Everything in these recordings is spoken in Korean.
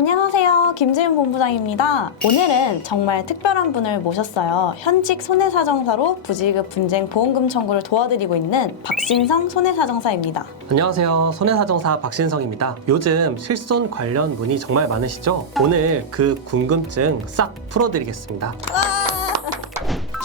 안녕하세요. 김지은 본부장입니다. 오늘은 정말 특별한 분을 모셨어요. 현직 손해사정사로 부지급 분쟁 보험금 청구를 도와드리고 있는 박신성 손해사정사입니다. 안녕하세요. 손해사정사 박신성입니다. 요즘 실손 관련 문의 정말 많으시죠? 오늘 그 궁금증 싹 풀어드리겠습니다.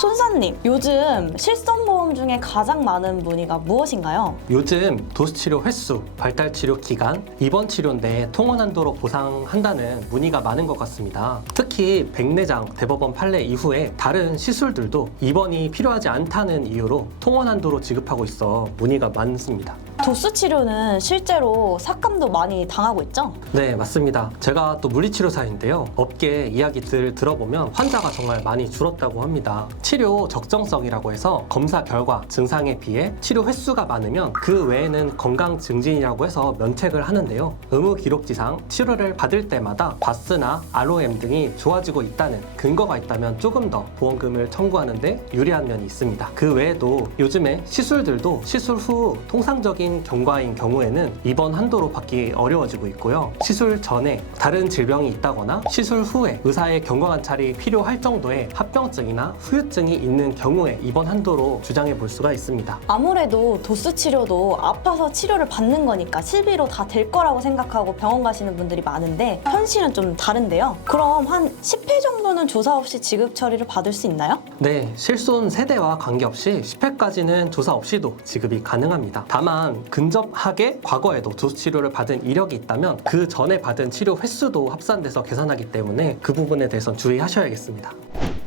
손사님, 요즘 실손보험 중에 가장 많은 문의가 무엇인가요? 요즘 도수치료 횟수, 발달치료 기간, 입원 치료 내 통원 한도로 보상한다는 문의가 많은 것 같습니다. 특히 백내장 대법원 판례 이후에 다른 시술들도 입원이 필요하지 않다는 이유로 통원 한도로 지급하고 있어 문의가 많습니다. 도수 치료는 실제로 삭감도 많이 당하고 있죠? 네, 맞습니다. 제가 또 물리치료사인데요. 업계 이야기들 들어보면 환자가 정말 많이 줄었다고 합니다. 치료 적정성이라고 해서 검사 결과, 증상에 비해 치료 횟수가 많으면 그 외에는 건강 증진이라고 해서 면책을 하는데요. 의무 기록지상 치료를 받을 때마다 바스나 ROM 등이 좋아지고 있다는 근거가 있다면 조금 더 보험금을 청구하는데 유리한 면이 있습니다. 그 외에도 요즘에 시술들도 시술 후 통상적인 경과인 경우에는 입원 한도로 받기 어려워지고 있고요. 시술 전에 다른 질병이 있다거나 시술 후에 의사의 경과 관찰이 필요할 정도의 합병증이나 후유증이 있는 경우에 입원 한도로 주장해 볼 수가 있습니다. 아무래도 도수 치료도 아파서 치료를 받는 거니까 실비로 다 될 거라고 생각하고 병원 가시는 분들이 많은데 현실은 좀 다른데요. 그럼 한 10회 정도는 조사 없이 지급 처리를 받을 수 있나요? 네, 실손 세대와 관계없이 10회까지는 조사 없이도 지급이 가능합니다. 다만 근접하게 과거에도 도수치료를 받은 이력이 있다면 그 전에 받은 치료 횟수도 합산돼서 계산하기 때문에 그 부분에 대해서는 주의하셔야겠습니다.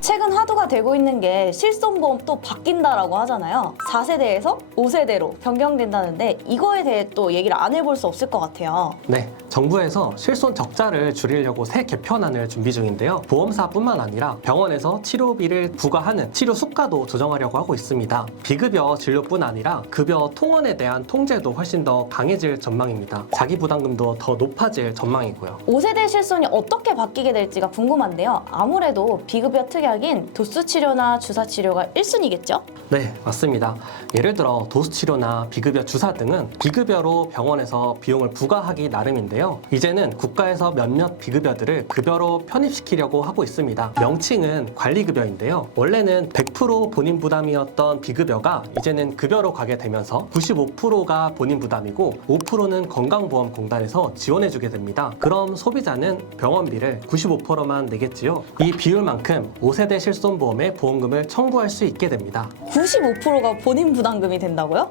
최근 화두가 되고 있는 게 실손보험 또 바뀐다라고 하잖아요. 4세대에서 5세대로 변경된다는데 이거에 대해 또 얘기를 안 해볼 수 없을 것 같아요. 네, 정부에서 실손 적자를 줄이려고 새 개편안을 준비 중인데요. 보험사뿐만 아니라 병원에서 치료비를 부과하는 치료 수가도 조정하려고 하고 있습니다. 비급여 진료뿐 아니라 급여 통원에 대한 통제도 훨씬 더 강해질 전망입니다. 자기 부담금도 더 높아질 전망이고요. 5세대 실손이 어떻게 바뀌게 될지가 궁금한데요. 아무래도 비급여 특약인 도수 치료나 주사 치료가 1순위겠죠? 네, 맞습니다. 예를 들어 도수치료나 비급여 주사 등은 비급여로 병원에서 비용을 부과하기 나름인데요. 이제는 국가에서 몇몇 비급여들을 급여로 편입시키려고 하고 있습니다. 명칭은 관리급여인데요. 원래는 100% 본인 부담이었던 비급여가 이제는 급여로 가게 되면서 95%가 본인 부담이고 5%는 건강보험공단에서 지원해주게 됩니다. 그럼 소비자는 병원비를 95%만 내겠지요. 이 비율만큼 5세대 실손보험에 보험금을 청구할 수 있게 됩니다. 95%가 본인 부담금이 된다고요?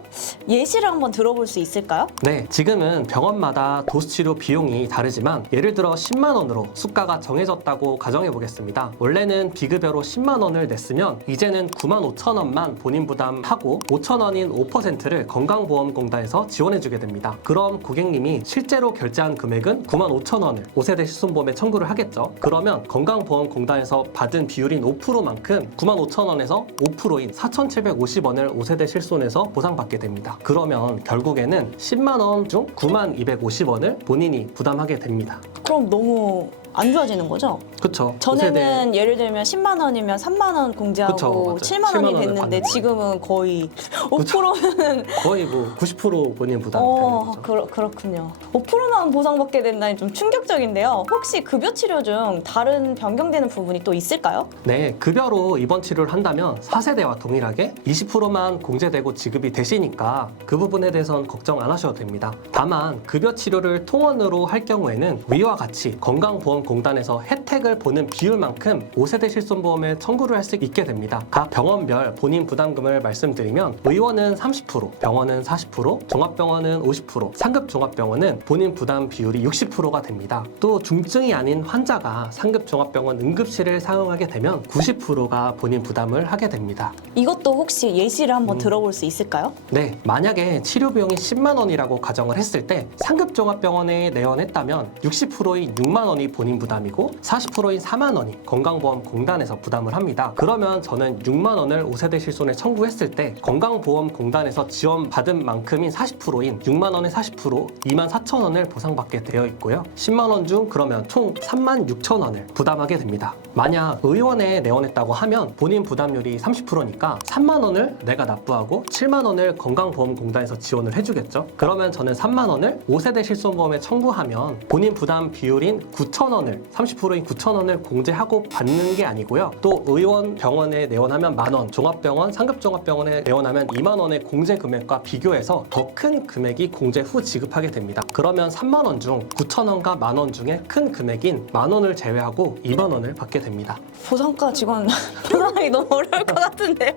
예시를 한번 들어볼 수 있을까요? 네, 지금은 병원마다 도수치료 비용이 다르지만 예를 들어 10만 원으로 수가가 정해졌다고 가정해 보겠습니다. 원래는 비급여로 10만 원을 냈으면 이제는 9만 5천 원만 본인 부담하고 5천 원인 5%를 건강보험공단에서 지원해주게 됩니다. 그럼 고객님이 실제로 결제한 금액은 9만 5천 원을 5세대 실손보험에 청구를 하겠죠. 그러면 건강보험공단에서 받은 비율인 5%만큼 9만 5천 원에서 5%인 4,750원을 5세대 실손에서 보상받게 됩니다. 그러면 결국에는 10만 원 중 9만 250원을 본인이 부담하게 됩니다. 그럼 너무 안 좋아지는 거죠? 그쵸. 전에는 예를 들면 10만 원이면 3만 원 공제하고 그쵸, 맞아요. 7만 7만 원이 원을 됐는데 받는 지금은 거의 5%는 거의 뭐 90% 본인 부담이 되는 거죠. 그렇군요. 5%만 보상받게 된다니 좀 충격적인데요. 혹시 급여 치료 중 다른 변경되는 부분이 또 있을까요? 네, 급여로 입원 치료를 한다면 4세대와 동일하게 20%만 공제되고 지급이 되시니까 그 부분에 대해서는 걱정 안 하셔도 됩니다. 다만 급여 치료를 통원으로 할 경우에는 위와 같이 건강보험공단에서 혜택을 보는 비율만큼 5세대 실손보험에 청구를 할 수 있게 됩니다. 각 병원별 본인 부담금을 말씀드리면 의원은 30%, 병원은 40%, 종합병원은 50%, 상급 종합병원은 본인 부담 비율이 60%가 됩니다. 또 중증이 아닌 환자가 상급 종합병원 응급실을 사용하게 되면 90%가 본인 부담을 하게 됩니다. 이것도 혹시 예시를 한번 들어볼 수 있을까요? 네, 만약에 치료 비용이 10만 원이라고 가정을 했을 때 상급 종합병원에 내원했다면 60%인 6만 원이 본인 본인 부담이고 40%인 4만 원이 건강보험공단에서 부담을 합니다. 그러면 저는 6만 원을 5세대 실손에 청구했을 때 건강보험공단에서 지원받은 만큼인 40%인 6만 원의 40% 2만 4천 원을 보상받게 되어 있고요. 10만 원 중 그러면 총 3만 6천 원을 부담하게 됩니다. 만약 의원에 내원했다고 하면 본인 부담률이 30%니까 3만 원을 내가 납부하고 7만 원을 건강보험공단에서 지원을 해주겠죠. 그러면 저는 3만 원을 5세대 실손보험에 청구하면 본인 부담 비율인 9천 원을 30%인 9천 원을 공제하고 받는 게 아니고요. 또 의원 병원에 내원하면 만 원, 종합병원, 상급종합병원에 내원하면 2만 원의 공제 금액과 비교해서 더 큰 금액이 공제 후 지급하게 됩니다. 그러면 3만 원 중 9천 원과 만 원 중에 큰 금액인 만 원을 제외하고 2만 원을 받게 됩니다. 보상과 직원 보상하기 너무 어려울 것 같은데요.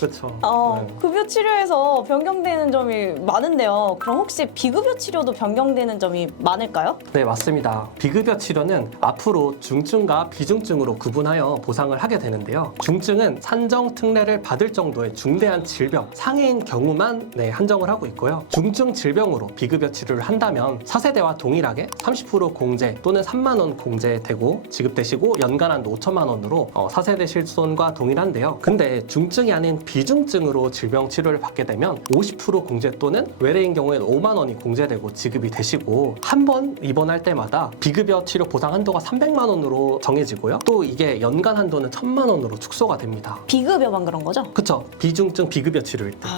그렇죠. 급여 치료에서 변경되는 점이 많은데요. 그럼 혹시 비급여 치료도 변경되는 점이 많을까요? 네, 맞습니다. 비급여 치료는 앞으로 중증과 비중증으로 구분하여 보상을 하게 되는데요. 중증은 산정 특례를 받을 정도의 중대한 질병, 상해인 경우만 한정을 하고 있고요. 중증 질병으로 비급여 치료를 한다면 4세대와 동일하게 30% 공제 또는 3만 원 공제되고 지급되시고 연간 한도 5천만 원으로 4세대 실손과 동일한데요. 근데 중증이 아닌 비중증으로 질병 치료를 받게 되면 50% 공제 또는 외래인 경우에는 5만 원이 공제되고 지급이 되시고 한 번 입원할 때마다 비급여 치료 보상 한도가 300만 원으로 정해지고요. 또 이게 연간 한도는 1,000만 원으로 축소가 됩니다. 비급여만 그런 거죠? 그쵸. 비중증 비급여 치료일 때.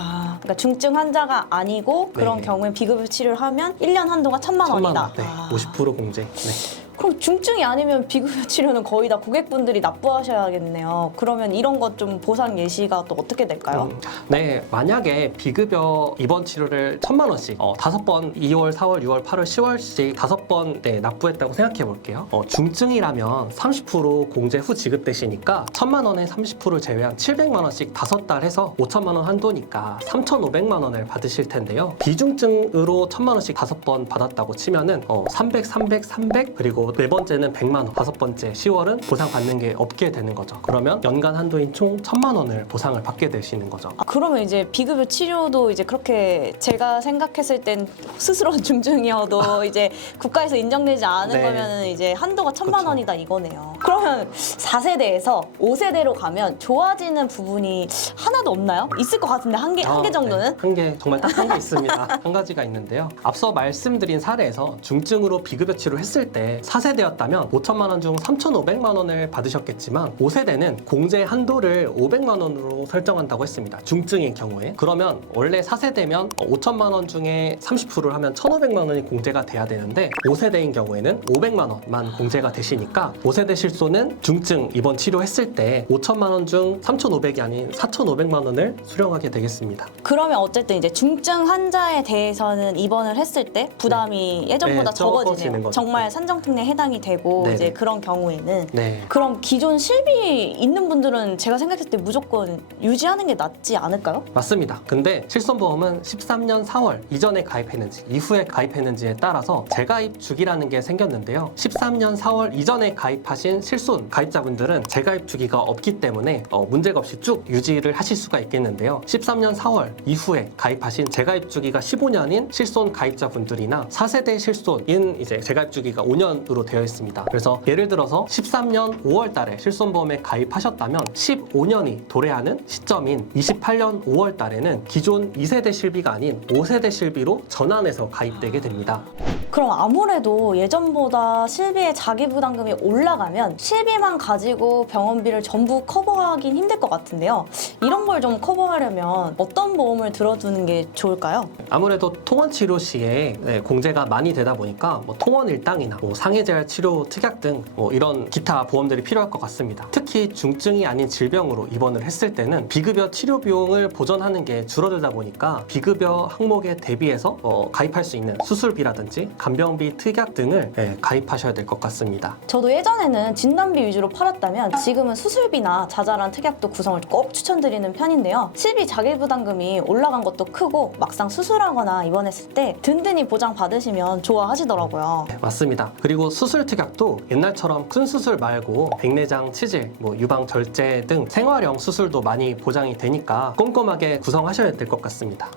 그러니까 중증 환자가 아니고 그런 네. 경우에 비급여 치료를 하면 1년 한도가 1,000만 1,000만 원이다. 원. 네. 50% 공제. 네. 그럼 중증이 아니면 비급여 치료는 거의 다 고객분들이 납부하셔야겠네요. 그러면 이런 것 좀 보상 예시가 또 어떻게 될까요? 네, 만약에 비급여 입원 치료를 1,000만 원씩 5번 2월, 4월, 6월, 8월, 10월씩 5번 납부했다고 생각해 볼게요. 중증이라면 30% 공제 후 지급되시니까 1,000만 원에 30%를 제외한 700만 원씩 5달 해서 5천만 원 한도니까 3,500만 원을 받으실 텐데요. 비중증으로 1,000만 원씩 5번 받았다고 치면은 300, 300, 300 그리고 네 번째는 100만 원, 5번째 10월은 보상받는 게 없게 되는 거죠. 그러면 연간 한도인 총 1,000만 원을 보상을 받게 되시는 거죠. 그러면 이제 비급여 치료도 이제 그렇게 제가 생각했을 땐 스스로 중증이어도 이제 국가에서 인정되지 않은 네. 거면은 이제 한도가 1,000만 그쵸. 원이다 이거네요. 그러면 4세대에서 5세대로 가면 좋아지는 부분이 하나도 없나요? 있을 것 같은데 한 개 정도는? 네. 한 개, 정말 딱 한 개 있습니다. 한 가지가 있는데요. 앞서 말씀드린 사례에서 중증으로 비급여 치료를 했을 때 4세대였다면 5천만 원 중 3,500만 원을 받으셨겠지만 5세대는 공제 한도를 500만 원으로 설정한다고 했습니다. 중증인 경우에. 그러면 원래 4세대면 5천만 원 중에 30%를 하면 1,500만 원이 공제가 돼야 되는데 5세대인 경우에는 500만 원만 공제가 되시니까 5세대 실손은 중증 입원 치료했을 때 5천만 원 중 3,500이 아닌 4,500만 원을 수령하게 되겠습니다. 그러면 어쨌든 이제 중증 환자에 대해서는 입원을 했을 때 부담이 예전보다 네, 적어지네요. 적어지는 거죠. 정말 산정특례 해당이 되고 네네. 이제 그런 경우에는 네. 그럼 기존 실비 있는 분들은 제가 생각했을 때 무조건 유지하는 게 낫지 않을까요? 맞습니다. 근데 실손보험은 13년 4월 이전에 가입했는지 이후에 가입했는지에 따라서 재가입 주기라는 게 생겼는데요. 13년 4월 이전에 가입하신 실손 가입자분들은 재가입 주기가 없기 때문에 문제가 없이 쭉 유지를 하실 수가 있겠는데요. 13년 4월 이후에 가입하신 재가입 주기가 15년인 실손 가입자분들이나 4세대 실손인 이제 재가입 주기가 5년으로 되어 있습니다. 그래서 예를 들어서 13년 5월 달에 실손보험에 가입하셨다면 15년이 도래하는 시점인 28년 5월 달에는 기존 2세대 실비가 아닌 5세대 실비로 전환해서 가입되게 됩니다. 그럼 아무래도 예전보다 실비의 자기부담금이 올라가면 실비만 가지고 병원비를 전부 커버하긴 힘들 것 같은데요. 이런 걸 좀 커버하려면 어떤 보험을 들어두는 게 좋을까요? 아무래도 통원 치료 시에 공제가 많이 되다 보니까 통원 일당이나 상해재활 치료 특약 등 이런 기타 보험들이 필요할 것 같습니다. 특히 중증이 아닌 질병으로 입원을 했을 때는 비급여 치료 비용을 보전하는 게 줄어들다 보니까 비급여 항목에 대비해서 가입할 수 있는 수술비라든지 간병비 특약 등을 가입하셔야 될 것 같습니다. 저도 예전에는 진단비 위주로 팔았다면 지금은 수술비나 자잘한 특약도 구성을 꼭 추천드리는 편인데요. 실비 자기부담금이 올라간 것도 크고 막상 수술하거나 입원했을 때 든든히 보장받으시면 좋아하시더라고요. 네, 맞습니다. 그리고 수술 특약도 옛날처럼 큰 수술 말고 백내장 치질, 유방 절제 등 생활형 수술도 많이 보장이 되니까 꼼꼼하게 구성하셔야 될 것 같습니다.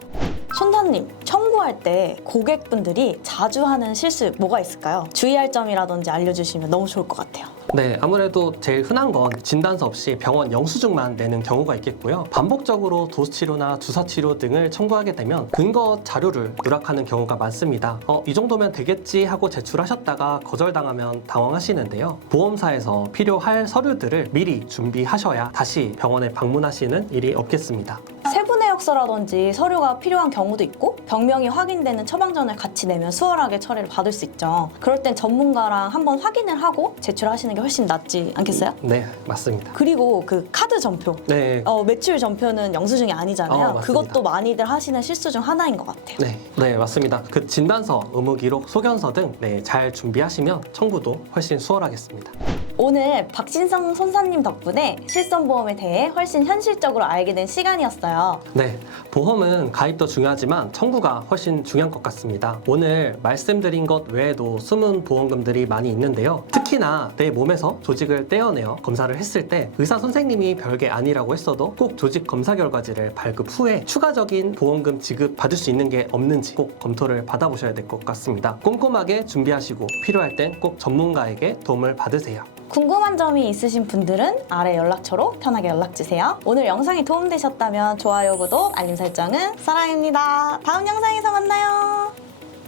손사님, 청구할 때 고객분들이 자주 하는 실수 뭐가 있을까요? 주의할 점이라든지 알려주시면 너무 좋을 것 같아요. 네, 아무래도 제일 흔한 건 진단서 없이 병원 영수증만 내는 경우가 있겠고요. 반복적으로 도수치료나 주사치료 등을 청구하게 되면 근거 자료를 누락하는 경우가 많습니다. 이 정도면 되겠지 하고 제출하셨다가 거절당하면 당황하시는데요. 보험사에서 필요할 서류들을 미리 준비하셔야 다시 병원에 방문하시는 일이 없겠습니다. 세부내역서라든지 서류가 필요한 경우도 있고 병명이 확인되는 처방전을 같이 내면 수월하게 처리를 받을 수 있죠. 그럴 땐 전문가랑 한번 확인을 하고 제출하시는 게 훨씬 낫지 않겠어요? 네, 맞습니다. 그리고 그 카드 전표, 네, 매출 전표는 영수증이 아니잖아요. 맞습니다. 그것도 많이들 하시는 실수 중 하나인 것 같아요. 네, 맞습니다. 그 진단서, 의무기록, 소견서 등 잘 준비하시면 청구도 훨씬 수월하겠습니다. 오늘 박신성 손사님 덕분에 실손보험에 대해 훨씬 현실적으로 알게 된 시간이었어요. 네, 보험은 가입도 중요하지만 청구가 훨씬 중요한 것 같습니다. 오늘 말씀드린 것 외에도 숨은 보험금들이 많이 있는데요. 특히나 내 몸에서 조직을 떼어내어 검사를 했을 때 의사 선생님이 별게 아니라고 했어도 꼭 조직 검사 결과지를 발급 후에 추가적인 보험금 지급 받을 수 있는 게 없는지 꼭 검토를 받아보셔야 될 것 같습니다. 꼼꼼하게 준비하시고 필요할 땐 꼭 전문가에게 도움을 받으세요. 궁금한 점이 있으신 분들은 아래 연락처로 편하게 연락주세요. 오늘 영상이 도움되셨다면 좋아요, 구독, 알림 설정은 사랑입니다. 다음 영상에서 만나요.